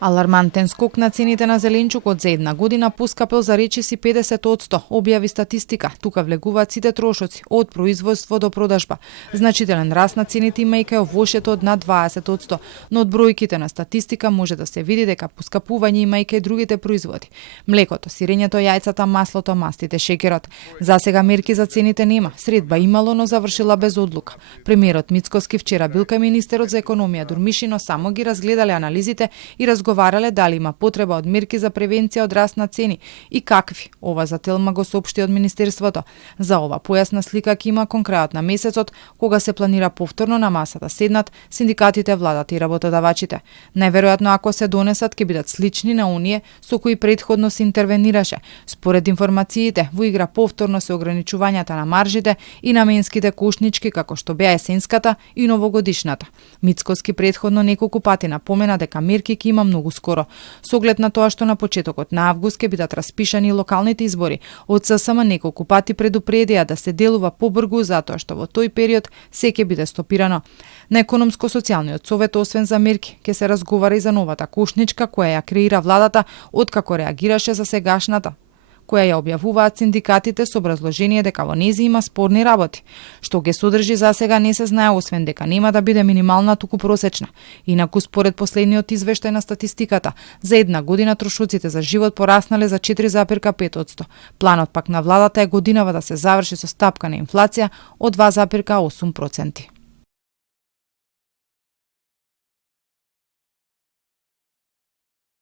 Алармантен скок на цените на зеленчукот за една година поскапел за речиси 50%, објави статистика. Тука влегуваат сите трошоци, од производство до продажба. Значителен раст на цените има и кај овошето од над 20%, но од бројките на статистика може да се види дека поскапување има и кај другите производи. Млекото, сирењето, јајцата, маслото, мастите, шеќерот. За сега мерки за цените нема. Средба имало, но завршила без одлука. Премиерот Мицкоски вчера бил кај министерот за економија Дурмишино, само ги разгледале анализите и разговарале дали има потреба од мерки за превенција од раст на цени и какви. Ова за Телма го соопшти од министерството. За ова појасна слика ќе има кон крајот на месецот, кога се планира повторно на масата седнат синдикатите, владата и работодавачите. Најверојатно ако се донесат ќе бидат слични на оние со кои претходно се интервенираше. Според информациите, во игра повторно се ограничувањата на маржите и наменските кошнички како што беа есенската и новогодишната. Мицкоски претходно неколку пати напомена дека мерки ќе има многу скоро. Со оглед на тоа што на почетокот на август ќе бидат распишани локалните избори, од ССМ неколку пати предупредија да се делува побрзо затоа што во тој период се ќе биде стопирано. На економско-социјалниот совет освен за мерки ќе се разговара и за новата кошничка која ја креира владата откако реагираше за сегашната, која ја објавуваат синдикатите со образложение дека во нејзи има спорни работи. Што ќе содржи за сега не се знае, освен дека нема да биде минимална, туку просечна. Инаку според последниот извештај на статистиката, за една година трошоците за живот пораснале за 4,5%. Планот пак на владата е годинава да се заврши со стапка на инфлација од 2,8%.